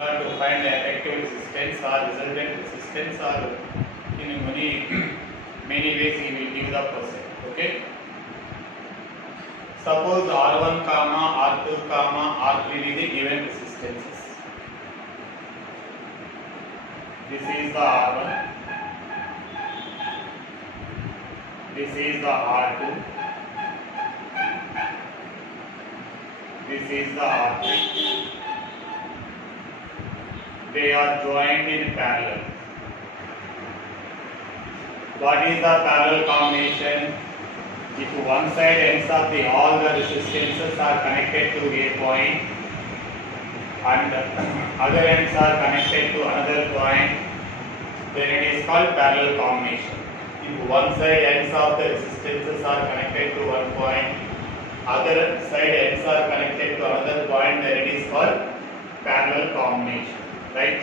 To find the effective resistance or resultant resistance, or in many ways he will give the process. Okay. Suppose R1, R2, R3 is the given resistances. This is the R1. This is the R2. This is the R3. They are joined in parallel. What is the parallel combination? If one side ends up, all the resistances are connected to a point and other ends are connected to another point, then it is called parallel combination. If one side ends up, the resistances are connected to one point, other side ends are connected to another point, then it is called parallel combination. Right?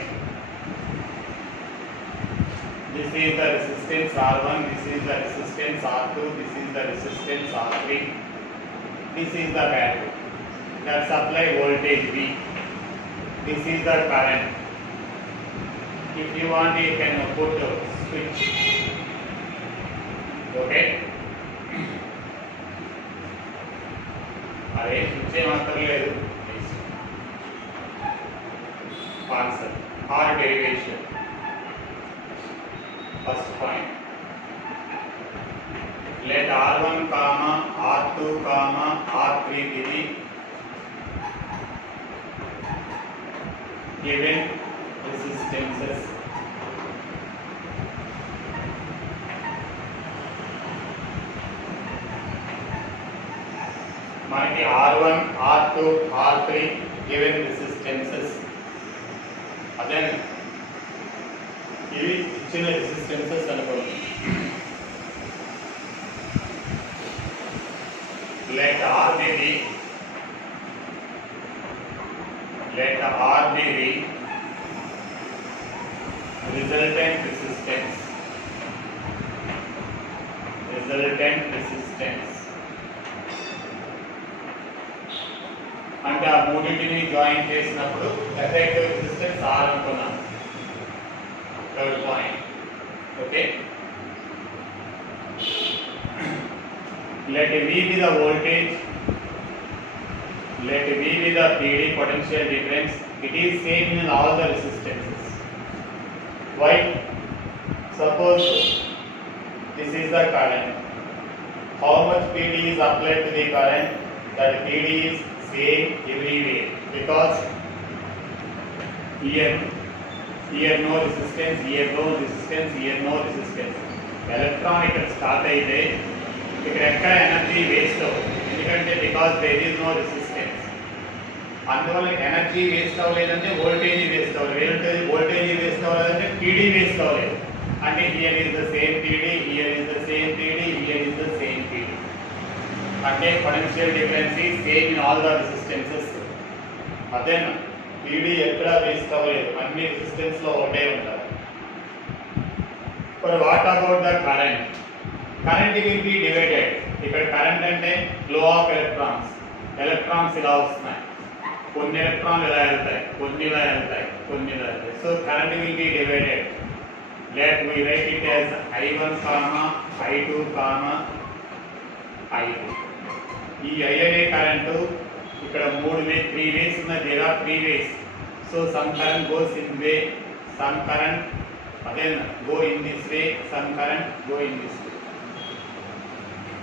This is the resistance R1, this is the resistance R2, this is the resistance R3, this is the battery that supply voltage V, this is the current. If you want, you can put a switch. Okay? अरे switch मात्र ले दो. Answer or derivation. First point. Let R1, R2, R3 be the given resistances. మనకి R1, R2, R3 given resistances. అదే ఇవి ఇచ్చిన రెసిస్టెన్సెస్ అనుకోండి. let R be the resultant resistance. అంటే ఆ మూడింటిని జాయిన్ చేసినప్పుడు ఎఫెక్టివ్ రెసిస్టెన్స్ R అనుకున్నాం. Third point. Okay. Let V be the voltage. Let V be the PD potential difference. It is same in all the resistances. Why? Suppose this is the current. How much PD is applied to the current? That PD is same everywhere, because here no resistance, here no resistance, here no resistance. Electron ఇక్కడ start అయితే ఇక్కడ ఎక్కడ energy waste అవుతుంది, ఎందుకంటే because there is no resistance. అందువల్ల energy waste అవ్వలేదంటే voltage waste అవ్వలేదు, voltage waste అవ్వలేదంటే పీడీ వేస్ట్ అవ్వలేదు. అంటే here is the same PD, here is the same PD, here is the same PD. అంటే potential difference is same in all the resistances. అదేనా, PD ఎక్కడ waste అవ్వలేదు, అన్ని resistance లో ఒకటే ఉంటారు. For what about the current? Current will be divided. ఇక్కడ కరెంట్ అంటే ఫ్లో ఆఫ్ ఎలక్ట్రాన్స్. ఎలక్ట్రాన్స్ ఇలా వస్తున్నాయి, కొన్ని ఎలక్ట్రాన్లు ఇలా వెళ్తాయి, కొన్ని ఇలా వెళ్తాయి, కొన్ని ఇలా వెళ్తాయి. So current will be divided. Let we write it as I1, I2, I2. ఈ I అనే కరెంటు ఇక్కడ త్రీ వేస్ ఉన్నాయి. There are three ways. So some current goes in way, some current again go in this way, some current go in this way.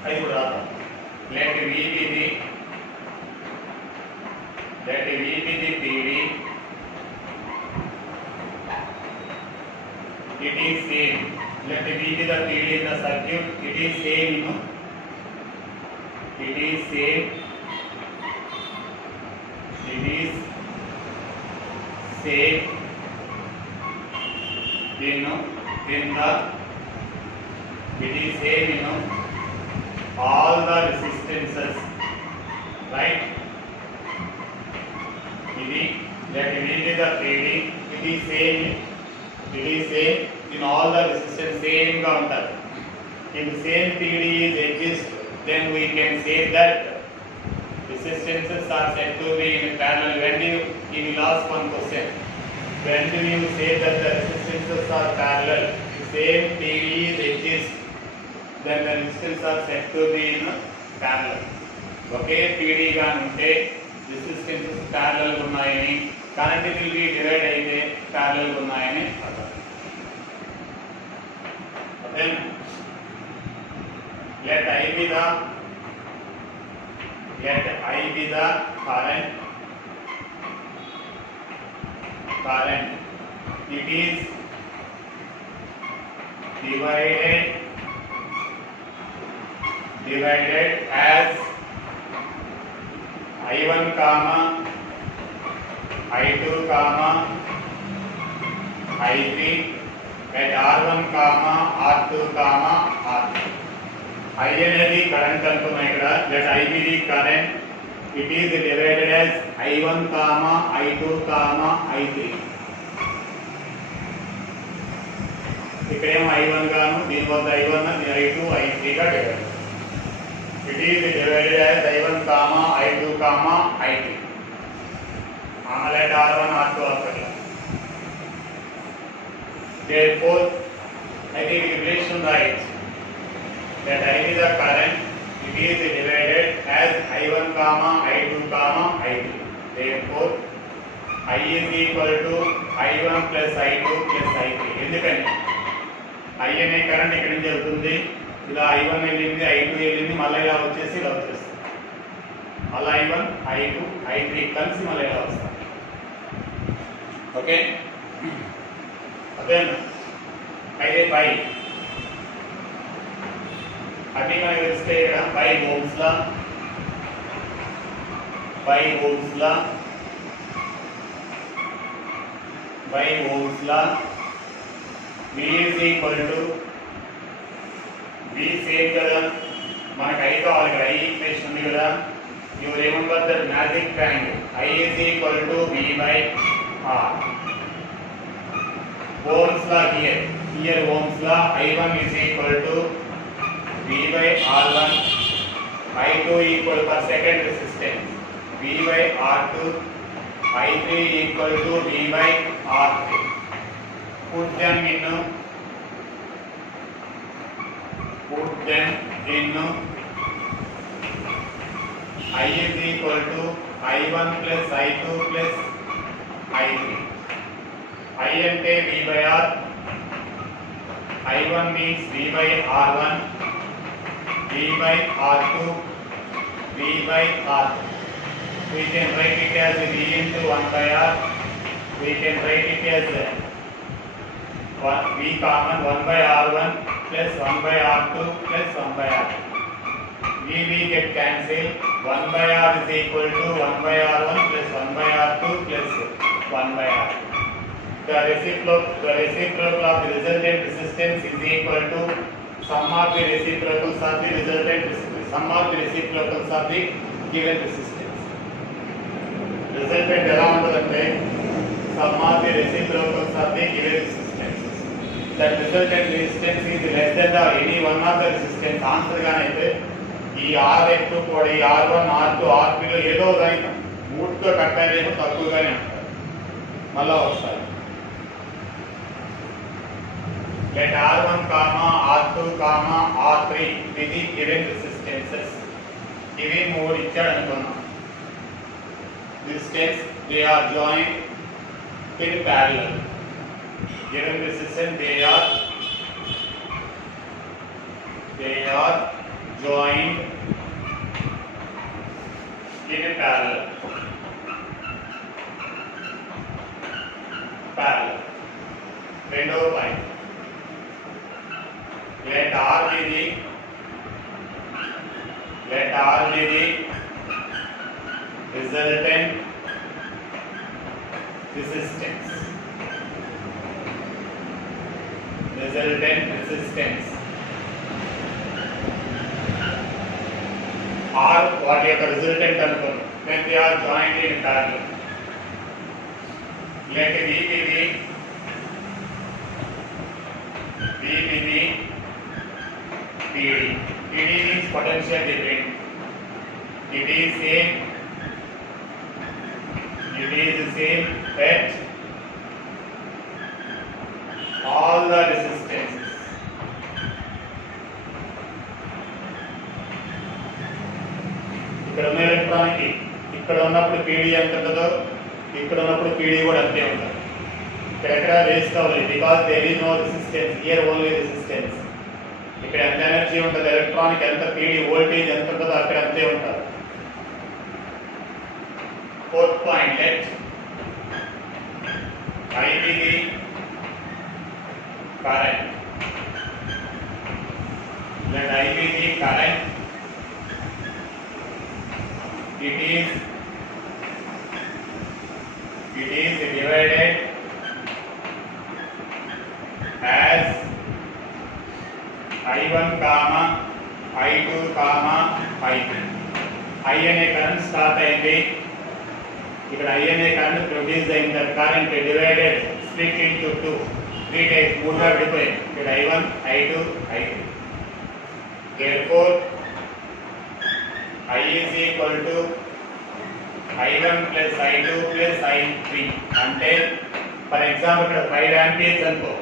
అది కూడా రాద్దాం. లెట్ V be the PD. It is same. Let V be the PD in the circuit. It is same, you know. It is same. It is same. You know, in the it is same, you know, all the resistances, right? Let V be the PD. It is same in all the resistance, same గా ఉంటారు. If same PD is exist, then we can say that resistances are said to be in parallel. When you will ask one question, when do you say that the resistances are parallel? The same TDs exist, then the resistances are said to be in parallel. Okay TD గా ఉంటే resistances parallel ఉన్నాయని, current will be divide అయితే parallel ఉన్నాయని అర్థం. Then let I be the current. It is divided as I1 comma I2 comma I3 at R1 comma R2 comma R3. I అనేది కరెంట్ అనుకున్నాం ఇక్కడ. let I be the current. It is divided as I1 comma I2 comma I3. ఇక్కడేమో I1 గాను, దీని వద్ద I1 I2 I3 గా divide. It is divided as I1 comma I2 comma I3. let R1 R2 R3. Therefore, I think the relation right that I is the current. It is divided as I1 comma I2 comma I3. Therefore, I is equal to I1 plus I2 plus I3. ఎందుకని I అనే కరెంట్ ఇక్కడ నుంచి వెళ్తుంది, ఇలా I1 వెళ్ళింది, I2 వెళ్ళింది, మళ్ళీ ఇలా వచ్చేసి ఇలా వచ్చేస్తుంది. మళ్ళీ I1 I2 I3 కలిసి మళ్ళీ ఇలా వస్తాయి. ఓకే, అదే అయితే బై అన్నీ మనకి తెలిస్తే ఇక్కడ by Ohm's law V is equal to V same కదా, మనకు I కావాలి కదా, I ఈక్వేషన్ ఉంది కదా. You remember that magic triangle. I is equal to V by R. Ohm's law here Ohm's law, I1 is equal to V by R1, I2 equal for second resistance V by R2, I3 equal to V by R3. Put them in I is equal to I1 plus I2 plus I3. I ante V by R, I1 means V by R1, V by R2, V by R3. We can write it as V into 1 by R. We can write it as V common 1 by R1 plus 1 by R2 plus 1 by R2. V get cancelled. 1 by R is equal to 1 by R1 plus 1 by R2 plus 1 by R2. The reciprocal of the resultant resistance is equal to sum of the reciprocals of the resultant resistance, sum of the reciprocals of the given resistance. Resultant ఎలా ఉంటుందంటే sum of the reciprocals of the given resistance. That resultant resistance is less than the any one of the resistance. Answer గానైతే ఈ R2 కూడా ఈ R1 R2 R3 లో ఏదో కానీ మూడుతో కంపేర్ తక్కువగానే ఉంటుంది. మళ్ళా ఒకసారి let R1 comma R2 comma R3 be the given resistances. ఇవి మూడు ఇచ్చాడు అనుకున్నాం. Resistance they are joined in parallel. Given resistance they are joined in parallel. రెండవ point, let R be the resultant resistance. R వాటి యొక్క రిజల్టెంట్ అనుకోండి. when they are joined in parallel. let V be the PD. PD means potential difference. It is same at PD ఎంత ఉంటుందో ఇక్కడ ఉన్నప్పుడు పీడీ కూడా అంతే ఉంటుంది. ఇక్కడ వేస్ట్ అవ్వలేదు because there is no resistance, here only resistance. ఇక్కడ ఎంత ఎనర్జీ ఉంటుంది, ఎలక్ట్రానిక్ ఎంత పీడీ వోల్టేజ్ ఎంత ఉంటుందో అక్కడ అంతే ఉంటుంది. Fourth point, let I be the current. Let I be the current. It is divided as I1 comma I2 comma I3. I అనే కరెంట్ స్టార్ట్ అయింది. ఇక్కడ I అనే కరెంట్ ప్రొడ్యూస్ అయిన current divided split into 3 types, మూడుగా విడిపోయింది. ఇక్కడ I1 I2 I3. therefore I is equal to I1 plus I2 plus I3. అంటే for example ఇక్కడ 5 amperes అనుకో,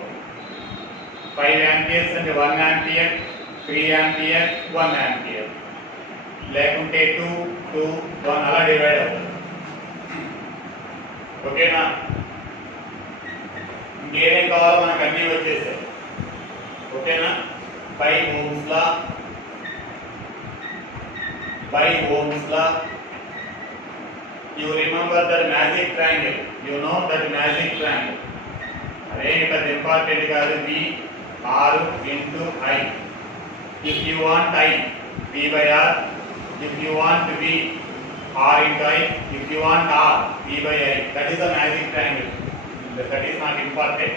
5 amperes అంటే 1 ampere, 3 ampere, 1 ampere, లేకుంటే 2 2 1 అలా డివైడ్ అవుతుంది. ఓకేనా? ఇంకేమేం కావాలో మనకు అన్నీ వచ్చేసాయి. ఓకేనా? By Ohm's law you remember that magic triangle, you know that magic triangle. అదే పెద్ద ఇంపార్టెంట్ కాదు. V R into I. If you want I, V by R. If you want V, R into I. If you want R, V by I. That is the magic triangle. That is not important.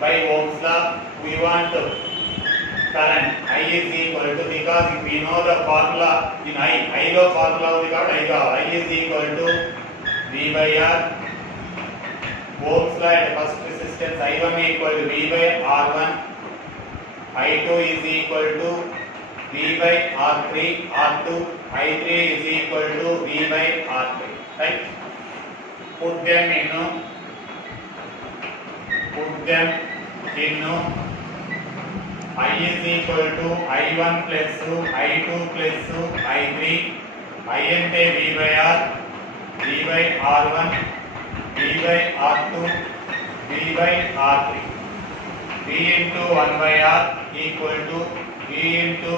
By Ohm's law, we want current. I is equal to, because if we know the formula in I lo formula we got I is equal to V by R. Ohm's law at first resistance I1 equal to V by R1. I2 is equal to V by R3, R2, I3 is equal to V by R3. Right? Put them in I is equal to I1 plus I2 plus I3. I ante V by R, V by R1, V by R2, V by R3. V into 1 by R equal to V into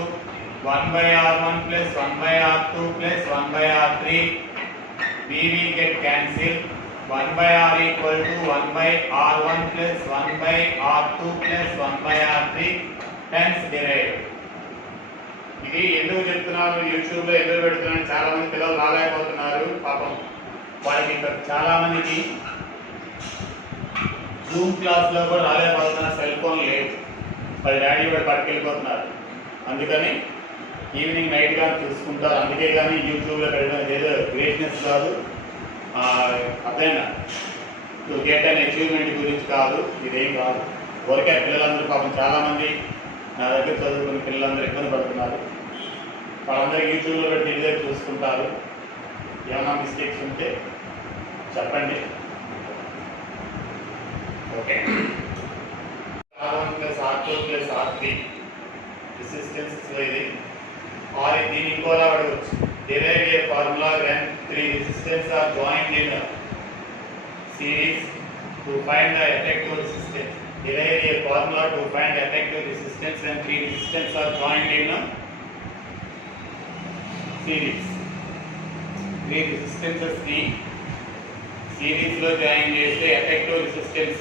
1 by R1 plus 1 by R2 plus 1 by R3. V will get cancelled. 1 by R equal to 1 by R1 plus 1 by R2 plus 1 by R3. Hence derived. ఇది ఎందుకు చెప్తున్నాను, యూట్యూబ్లో ఎందుకు పెడుతున్నాను, చాలా మంది పిల్లలు రాలేకపోతున్నారు పాపం. వాళ్ళకి ఇంకా చాలా మందికి జూమ్ క్లాస్లో కూడా రాలేకపోతున్నారు, సెల్ ఫోన్ లేదు, వాళ్ళ డాడీ కూడా పట్టుకెళ్ళిపోతున్నారు. అందుకని ఈవినింగ్ నైట్ కానీ చూసుకుంటారు. అందుకే కానీ యూట్యూబ్లో పెట్టడం ఏదో గ్రేట్నెస్ కాదు, అర్థమైనా టు గెట్ అన్ అచీవ్మెంట్ గురించి కాదు, ఇదేం కాదు. ఊరికే పిల్లలందరూ పాపం చాలామంది నా దగ్గర చదువుకుని పిల్లలందరూ ఇబ్బంది పడుతున్నారు. వాళ్ళందరూ యూట్యూబ్లో పెట్టి ఇదే చూసుకుంటారు. ఏమైనా మిస్టేక్స్ ఉంటే చెప్పండి. Okay, R1 plus R2 plus R3 resistance ఇది. और దీని ఇంకోలా అడగవచ్చు. derive a formula when 3 resistors are joined in series to find the effective resistance. Derive a formula to find effective resistance when 3 resistors are joined in series. 3 resistances ni series లో జాయిన్ చేస్తే effective resistance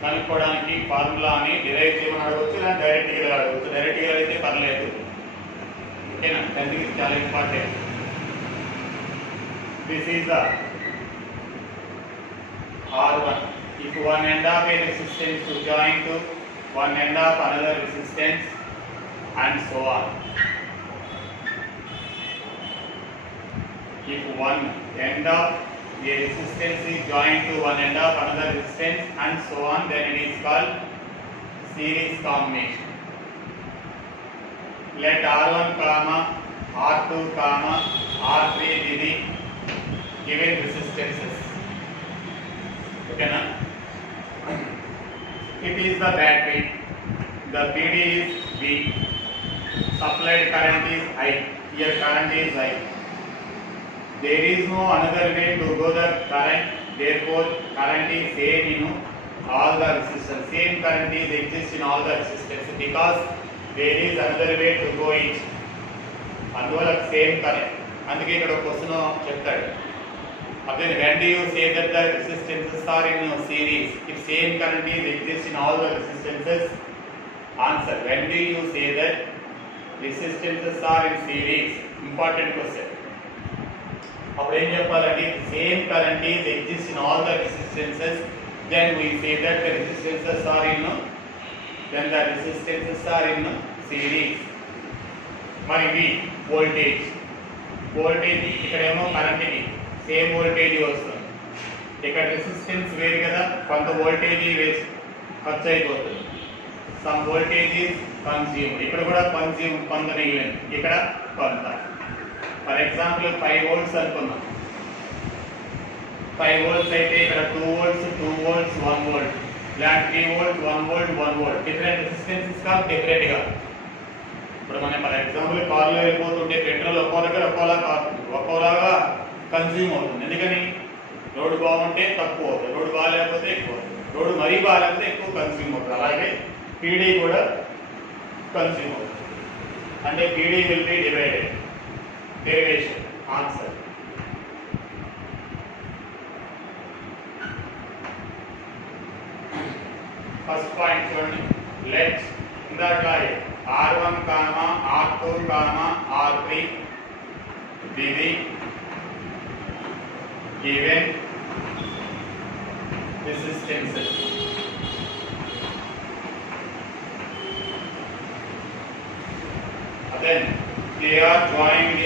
కనుక్కోవడానికి ఫార్ములాని డిరైవ్ చేయమని అడగవచ్చు, లేదా డైరెక్ట్గా అడగవచ్చు. డైరెక్ట్గా అయితే పర్లేదు. ఓకేనా? దానికి చాలా important. This is the R1. If one end of a resistance to join to one end of another resistance and so on. If one end of a resistance is joined to one end of another resistance and so on, then it is called series combination. Let R1 comma R2 comma R3 be the given resistances. Okay na? It is the battery. The PD is V. Supplied current is I. Here current is I. there is no another way to go the current, therefore current is same in all the resistance, same current is exist in all the resistance because there is another way to go it, అందువల్ల same current. అందుకే ఇక్కడ ఒక క్వశ్చన్ చెప్తాడు, again when do you say that the resistances are in series if same current is exist in all the resistances? Answer, when do you say that resistances are in series? Important question. అప్పుడు ఏం చెప్పాలంటే same current is exist in all the resistances, then we say that the resistances are in series. మరి ఇది వోల్టేజ్ ఇక్కడేమో కరెంట్కి same voltage వస్తుంది, ఇక్కడ రెసిస్టెన్స్ వేరు కదా, కొంత వోల్టేజ్ వేసి ఖర్చు అయిపోతుంది, సమ్ వోల్టేజ్ ఈజ్ కన్స్యూమ్డ్, ఇక్కడ కూడా కొంత మిగిలింది, ఇక్కడ కొంత. ఫర్ ఎగ్జాంపుల్ 5 volts అనుకున్నాం, 5 volts అయితే ఇక్కడ 2 volts 1 volt, ఇలాంటి 3 volts 1 volt 1 volt, డిఫరెంట్ రెసిస్టెన్సెస్ గా డిఫరెంట్గా. ఇప్పుడు మనం ఫర్ ఎగ్జాంపుల్ కార్లో వెళ్ళిపోతుంటే పెట్రోల్ ఒక్కో దగ్గర ఒక్కోలాగా కన్స్యూమ్ అవుతుంది, ఎందుకని రోడ్డు బాగుంటే తక్కువ అవుతుంది, రోడ్డు బాగాలేకపోతే ఎక్కువ అవుతుంది, రోడ్డు మరీ బాగాలేకపోతే ఎక్కువ కన్స్యూమ్ అవుతుంది. అలాగే పీడీ కూడా కన్స్యూమ్ అవుతుంది, అంటే PD will be divided. Derivation answer. First point చూడండి, let ఇందాకలాగే R1, R2, R3 be the given resistances. Then they are joined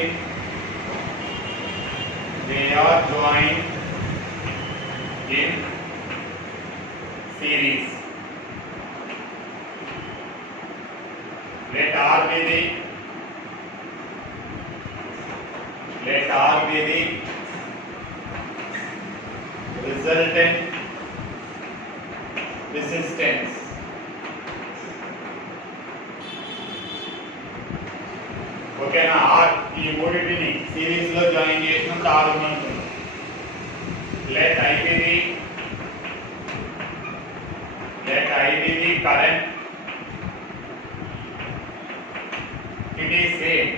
in series. Let R be the resultant resistance. ఓకేనా, ఆర్ ఈ మూడింటిని సిరీస్ లో జాయిన్ చేసినప్పుడు ఆర్ ఉంటుంది. let I be the current, it is same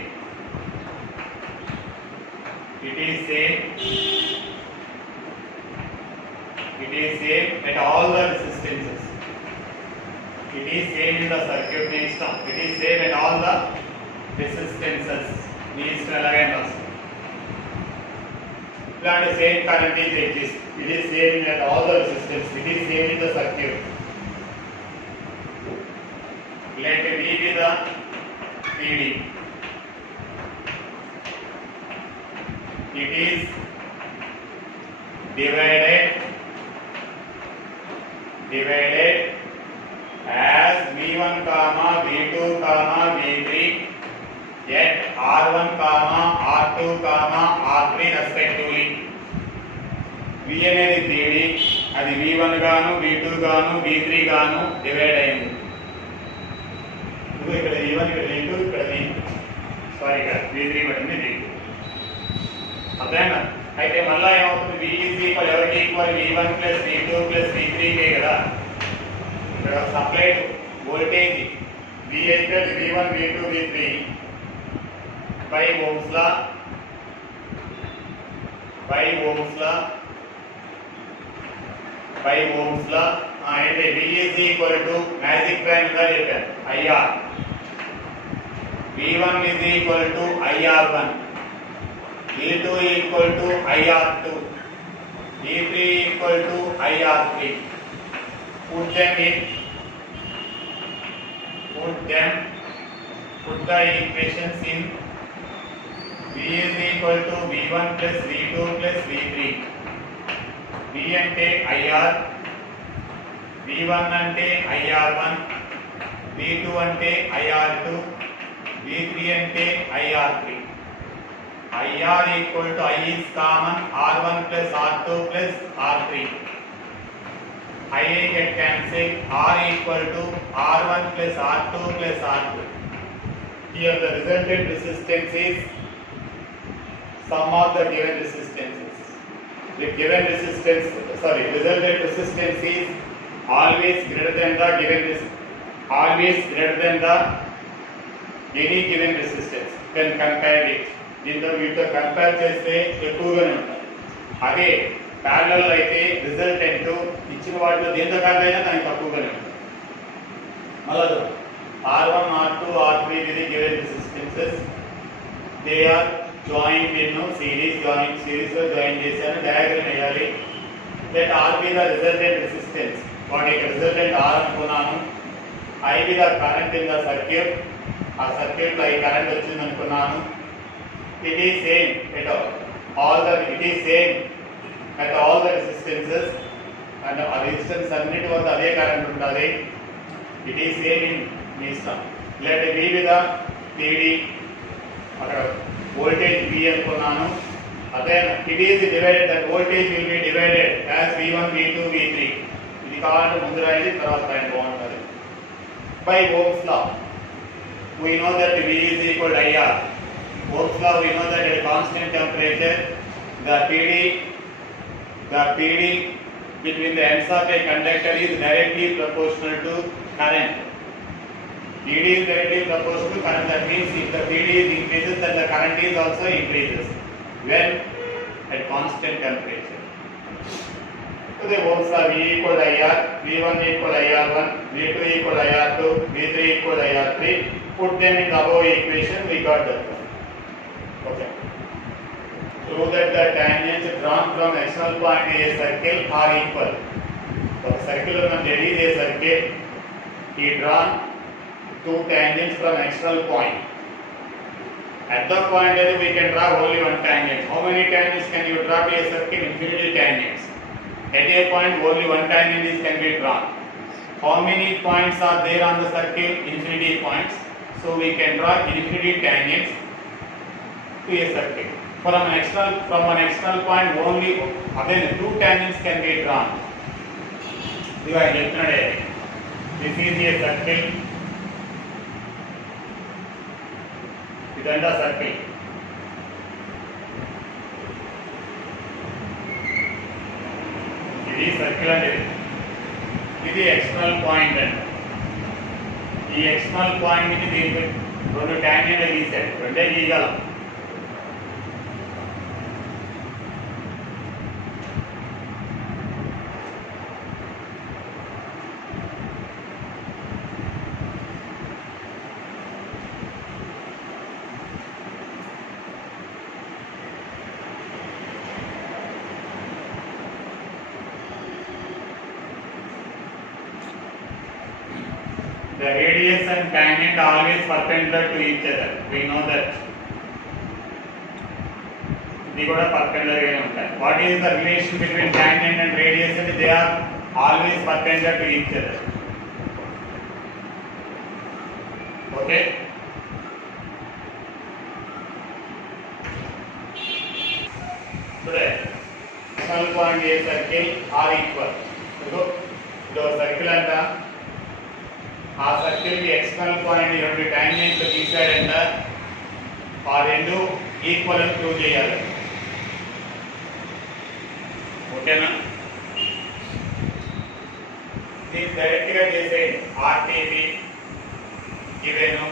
at all the resistances, it is same in the circuit system, it is same at all the resistances. These అలాగే వస్తుంది, ఇలాంటి same current is exist, it is same at all the resistance, it is same in the circuit. Let V be the PD, it is divided as V1, V2, V3 at R1, R2, R3 respectively. V అనేది PD, అది V1 గాను V2 గాను V3 గాను డివైడ్ అయింది. ఇక్కడ V1 ఇక్కడ V2 ఇక్కడ ఇక్కడ V3 పడింది V2. అర్థమైనా? అయితే మళ్ళా ఏమవుతుంది, V is equal ఎవరికి equal, V1 plus V2 plus V3 కే కదా. ఇక్కడ సపరేట్ వోల్టేజ్ V అయితే V1 V2 V3 5 ohms లా అయితే V is equal to magic prime గా చెప్పాను IR, V1 is equal to IR1, V2 equal to IR2, V3 equal to IR3. Put the equations in. V is equal to V1 plus V2 plus V3. V అంటే IR, V1 అంటే IR1, V2 అంటే IR2, V3 అంటే IR3. IR equal to I is common, R1 plus R2 plus R3. I get cancelled, R equal to R1 plus R2 plus R2. Here the resultant resistance is sum of the given resistances. The given resistance, resultant resistance is always greater than the always greater than the any given resistance. Then compare it. దీంతో వీటితో కంపేర్ చేస్తే ఎక్కువగానే ఉంటుంది. అదే ప్యారలల్ అయితే రిజల్టెంట్ ఇచ్చిన వాటిలో దేంతో కంపేర్ అయినా దానికి తక్కువగానే ఉంటుంది. మళ్ళీ R1, R2, R3 with the given resistances, they are joined in series లో జాయిన్ చేశాను. డయాగ్రామ్ వేయాలి. let R be the resultant resistance. వాటి యొక్క రిజల్టెంట్ R అనుకున్నాను. I be the current in the circuit. ఆ సర్క్యూట్ లో ఈ కరెంట్ వచ్చింది అనుకున్నాను. it is same at all the resistances and ఆ రెసిస్టెన్స్ అన్నిటి వద్ద అదే కరెంట్ ఉంటుంది. it is same in ఇష్టం. let V with the PD, అక్కడ వోల్టేజ్ V అనుకున్నాను. అదే it is divided, that voltage will be divided as V1, V2, V3. ఇది కావాలంటే ముందు రాయాలి, తర్వాత రాయండి బాగుంటుంది. by Ohm's law we know that V is equal to IR. Ohm's law we know that at constant temperature the PD between the ends of a conductor is directly proportional to current. PD is directly proportional to current. That means if the PD is increases, then the current is also increases when at constant temperature. So the Ohm's law V equal to IR, V1 equal to IR1, V2 equal to IR2, V3 equal to IR3. Put them in the above equation, we got that one. Okay. Prove that the tangents drawn from external point to a circle are equal. So the circular one, there is a circle. He drawn two tangents from external point. At the point there we can draw only one tangent. How many tangents can you draw to a circle? Infinity tangents. At a point only one tangent can be drawn. How many points are there on the circle? Infinity points. So we can draw infinity tangents to a circle. From an external point only again two tangents can be drawn. This is a circle. ఇదంతా సర్కిల్. ఇది సర్కిల్ అనేది. ఇది external point అండి. ఈ external point ని దీనికి రెండు ట్యాంజెంట్లు గీసాడు. రెండే గీయగలం. The radius and tangent are always perpendicular to each other. We know that. They are perpendicular. What is the relation between tangent and radius? They are always perpendicular to each other. Okay. Today, external point A circle are equal. So, the circle and ఆ సర్కిల్ కి external point రెండు ట్యాంజెంట్లు తీసాడంట. ఆ రెండు ఈక్వల్ అని ప్రూవ్ చేయాలి. ఓకేనా? దీన్ని డైరెక్ట్ గా చేసేయండి. ఆర్టీబీ గివెన్,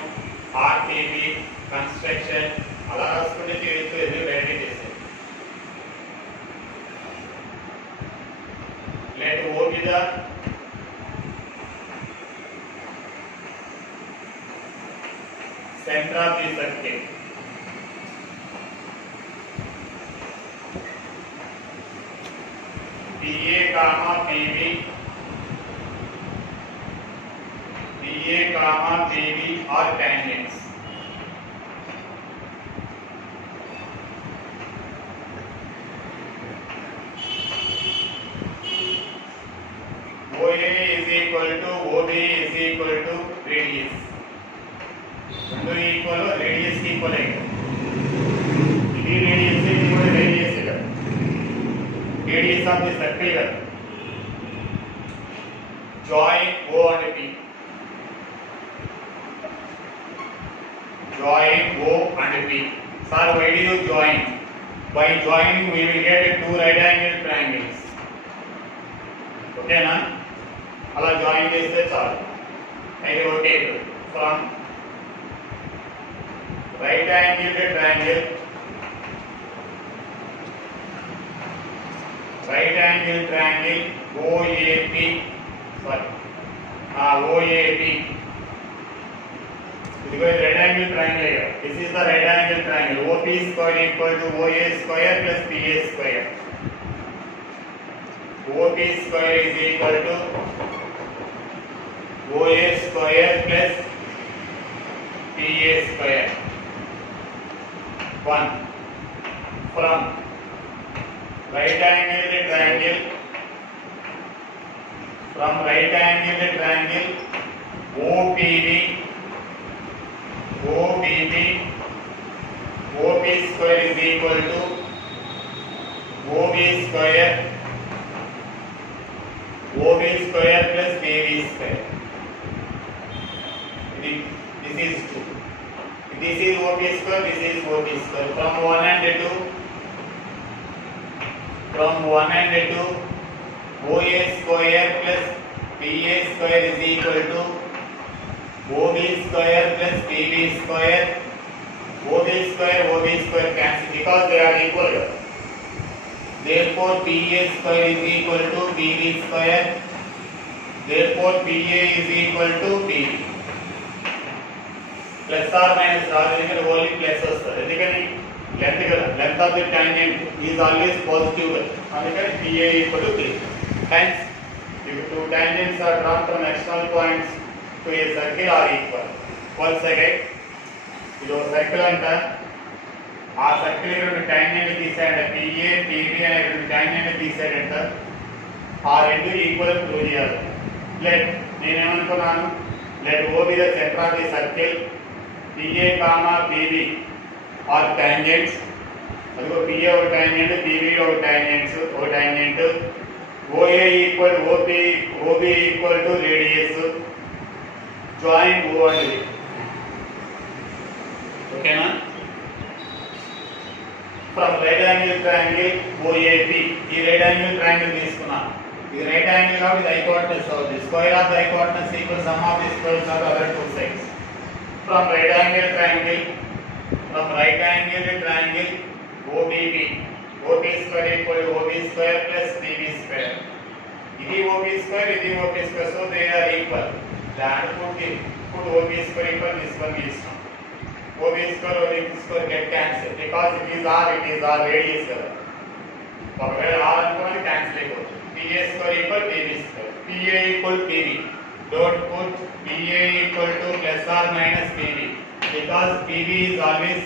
ఆర్టీబీ కన్స్ట్రక్షన్ అలా రాసుకుంటే చేయొచ్చు. ఎందుకు డైరెక్ట్ చేసేది. లెట్ ఓ మీద center of the circle. BA comma PB, BA comma PB are tangents. OA is equal to OB is equal to radius. రెండు ఈక్వల్, రేడియస్ కి ఈక్వల్ అయ్యింది. ఇది రేడియస్, ఇది కూడా రేడియస్ కదా. రేడియస్ ఆఫ్ ది సర్కిల్ కదా. Join O and P. Join O and P. Sir, why do you join? By joining we will get two right angle triangles. Okay na? అలా జాయిన్ చేస్తే చాలు. అయితే rotate from right angle triangle, right angle triangle OAP, OAP. Because right angle triangle here. This is the right angle triangle. OP square equal to OA square plus PA square. OP square is equal to OA square plus PA square. 1. From right angle triangle, from right angle triangle OPB, OPB, OP square is equal to OB square, OB square plus BB square. This is 2. This is OP square, this is OP square. From 1 and 2, from 1 and 2, OA square plus PA square is equal to OB square plus PB square. OB square cancel because they are equal. Therefore, PA square is equal to PB square. Therefore, PA is equal to PB. Plus or minus only plus వస్తుంది. Length of the tangent is always positive. అందుకని PA equal to 3. Hence, if two tangents are drawn from external points to a circle are equal. Once again, ఇది ఒక సర్కిల్ అంట. ఆ సర్కిల్ రెండు tangent తీసాడంట. PA, PB అనే రెండు tangent తీసాడంట. ఆ రెండు ఈక్వల్ ప్రూవ్ చేయాలి. నేనేమనుకున్నాను, let O be the center of the circle, PA, PB are tangents. అదిగో PA ఒక tangent, PB ఒక tangent. OA equal OB equal to radius. Join O and B. Okay na? From right angle triangle OAP. ఈ right angle triangle తీసుకున్నాను. ఇది right angle కాబట్టి ఇది hypotenuse అవుతుంది. Square of the hypotenuse equals sum of the squares of the other two sides. From right angle triangle OBB. OB square equal to OB square plus BB square. ఇది OB square, ఇది OB square, so they are equal. Then put OB square equal this one is OB square get cancelled because it is R radius కదా. ఒకవేళ R అనుకోని cancel అయిపోతుంది. PA square equal PB square. PA equal PB. Don't put PA equal to plus or minus PB because PB is always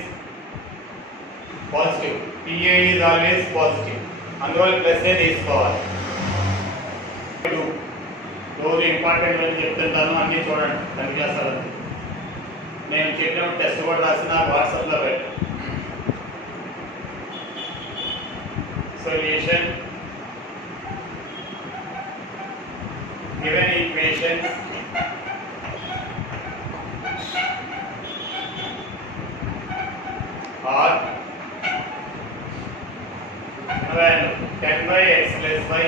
positive. PA is always positive. అందువల్ల ప్లస్ ఏ తీసుకోవాలి. రోజు ఇంపార్టెంట్ అని చెప్తుంటాను, అన్నీ చూడండి, పని చేస్తారు. నేను చెప్పినప్పుడు టెస్ట్ కూడా రాసి నాకు వాట్సాప్లో పెట్టు. Solution given equations are 10 by x plus y,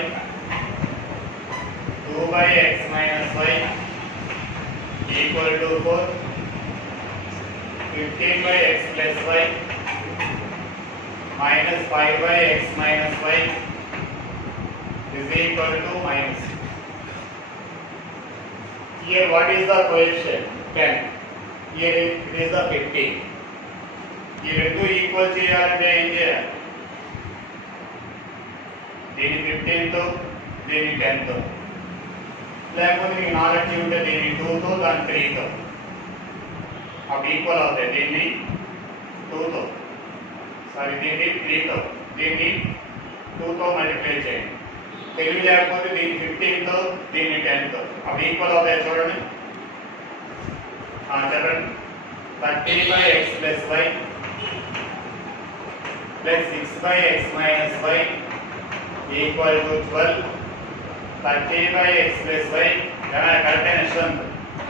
2 by x minus y equal to 4, 15 by x plus y minus 5 by x minus y is equal to minus. Here what is the coefficient? 10. Here it is the 15. ఈ రెండు ఈక్వల్ చేయాలంటే ఏం చేయాలి? దీని 15 తో దీని 10 తో, లేకపోతే మీకు నాలెడ్జ్ ఉంటే దీన్ని 2 తో దాని 3 తో అవి ఈక్వల్ అవుతాయి. దీన్ని 2 తో దీన్ని 3 తో దీన్ని 2 తో మల్టిప్లై చేయండి. తెలివి లేకపోతే దీన్ని 15 తో దీన్ని 10 తో అవి ఈక్వల్ అవుతాయి. చూడండి, చెప్పండి. 30 by x plus y plus 6 by x minus y equal to 12. 30 by x plus y correct answer.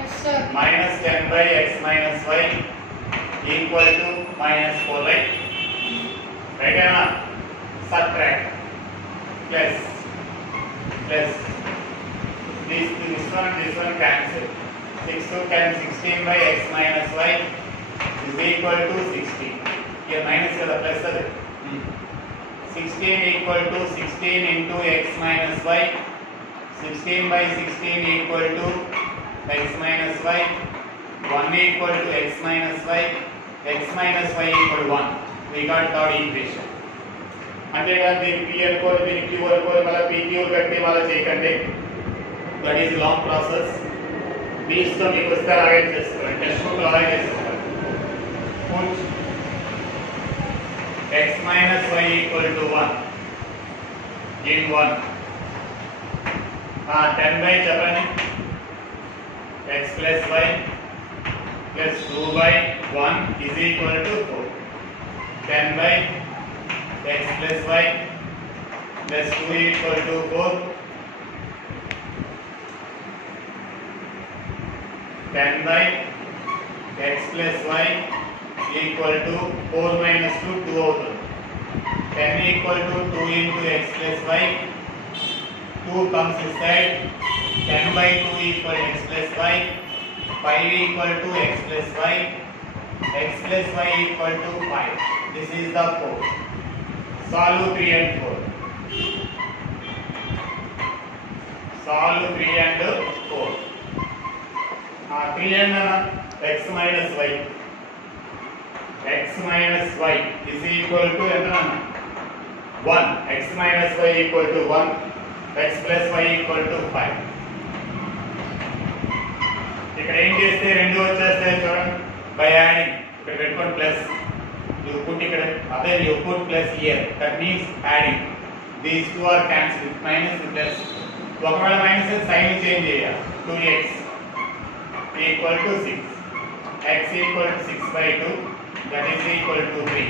Yes sir. Minus 10 by x minus y equal to minus 4, right? రైటేనా? Subtract plus this one cancel. 6 to 10 16 by x minus y is equal to 60. Here minus kada plus ade. 16 equal to 16 into x minus y. 16 by 16 equal to x minus y. 1 equal to x minus y. X minus y equal to 1. We got third equation. అంతేకాదు దీనికి p అనుకోవాలి, దీనికి q అనుకోవాలి, మళ్ళీ pq కట్టి మళ్ళీ చేయకండి. That is long process. దీంతో మీకు వస్తే అలాగే చేసుకోవాలి, టెక్స్ట్ బుక్ అలాగే చేసుకోవాలి. Put x minus y equal to 1 in 1. 10 by చెప్పండి, x plus y plus 2 by 1 is equal to 4. 10 by x plus y plus 2 equal to 4. 10 by x plus y equal to 4 minus 2 2 అవుతుంది. 10 equal to 2 into x plus y. 2 comes inside. 10 by 2 equal x plus y. 5 equal to x plus y. X plus y equal to 5. This is the 4. Solve 3 and 4. Solve 3 and 4. 3 and x minus y. X minus y is equal to 1. X minus y equal to 1. X plus y equal to 5. ఇక్కడ ఏం చేస్తే రెండు వచ్చేస్తాయి చూడండి, by adding. ఇక్కడ పెట్టుకోండి plus, you put ఇక్కడ అదే you put plus here, that means adding. These two are cancelled, minus plus. ఒకవేళ మైనస్ సైన్ చేంజ్ చేయాలి. 2x equal to 6. X equal to 6 by 2, that is equal to 3.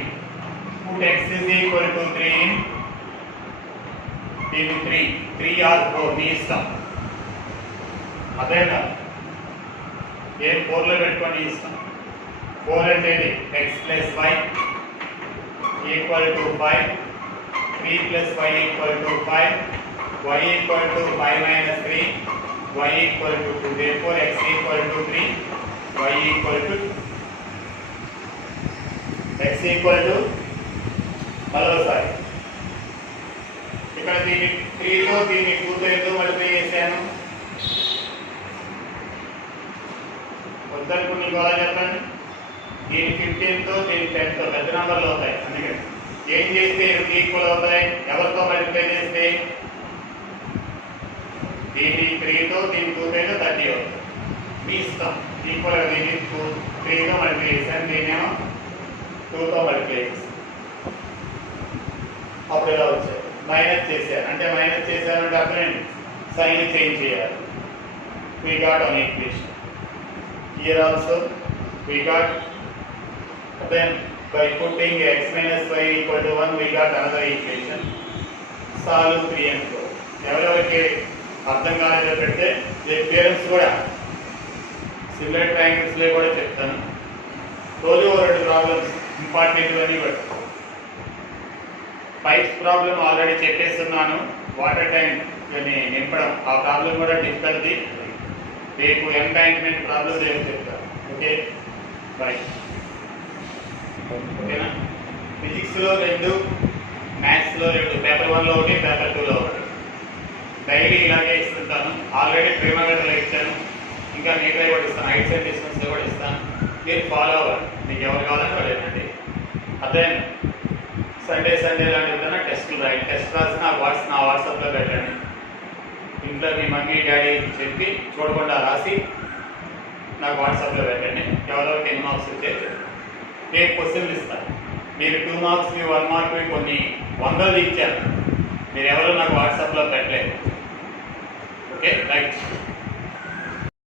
Put x is equal to 3 in 3 or 4 మీ ఇష్టం. అదేనా ఏ 4లో పెట్టుకొని ఇష్టం. 4 అంటే x plus y equal to 5. 3 plus y equal to 5. Y equal to 5 minus 3. Y equal to 2. Therefore x equal to 3. Y equal to x equal to మరోసారి ఇక్కడ దీన్ని 3తో దీన్ని 2తో ఎందుకు మల్టిప్లై చేశాను? వద్దనుకుని మీకు అలా చెప్పండి. దీని 15తో దీని 10తో పెద్ద నెంబర్లు అవుతాయి. అందుకని ఏం చేస్తే ఈక్వల్ అవుతాయి? ఎవరితో మల్టిప్లై చేస్తే? దీని 3తో దీని 2తో 30 అవుతుంది. మీ ఇష్టం. ఈక్వల్ దీన్ని 3తో మల్టిప్లై చేశాను, దీన్నేమో 2తో మల్టిప్లై చేశాను. అప్పుడు ఎలా వచ్చాయి? మైనస్ చేశారు అంటే మైనస్ చేశారంటే అర్థం ఏంటి? సైన్ చేంజ్ చేయాలి. we got one equation. Here also we got, then by putting x minus y equal to 1 we got another equation. Solve 3 and 4. ఎవరెవరికి అర్థం కాలేదో పెడితే పేరెంట్స్ కూడా సిమిలర్ ట్రయాంగిల్స్లో కూడా చెప్తాను. రోజు 2 ప్రాబ్లమ్స్ ఇంపార్టెంట్ అని కూడా. పైప్స్ ప్రాబ్లం ఆల్రెడీ చెప్పేస్తున్నాను. వాటర్ ట్యాంక్ నింపడం ఆ ప్రాబ్లం కూడా డిఫికల్టీ. రేపు ఎంబ్యాంక్మెంట్ ప్రాబ్లం రేపు చెప్తాను. Okay, bye. ఓకేనా? ఫిజిక్స్లో 2, మ్యాథ్స్లో 2, పేపర్ 1లో 1, పేపర్ 2లో 1. డైలీ ఇలాగే ఇస్తుంటాను. ఆల్రెడీ ప్రేమగడలో ఇచ్చాను, ఇంకా నీట్గా కూడా ఇస్తాను. హైట్స్ అండ్ డిస్టెన్స్లో కూడా ఇస్తాను. మీరు ఫాలో అవ్వాలి. మీకు ఎవరు కావాలని వాళ్ళేనండి. అదే సండే లాంటివి టెస్టులు రాయి. టెస్ట్ రాసి నా వాట్సాప్లో పెట్టండి. ఇంట్లో మీ మమ్మీ డాడీ చెప్పి చూడకుండా రాసి నాకు వాట్సాప్లో పెట్టండి. ఎవరో 10 మార్క్స్ వచ్చే రేపు క్వశ్చన్లు ఇస్తాను. మీరు 2 మార్క్స్ 1 మార్క్ కొన్ని 100 ఇచ్చారు. మీరు ఎవరో నాకు వాట్సాప్లో పెట్టలేదు. Okay, right.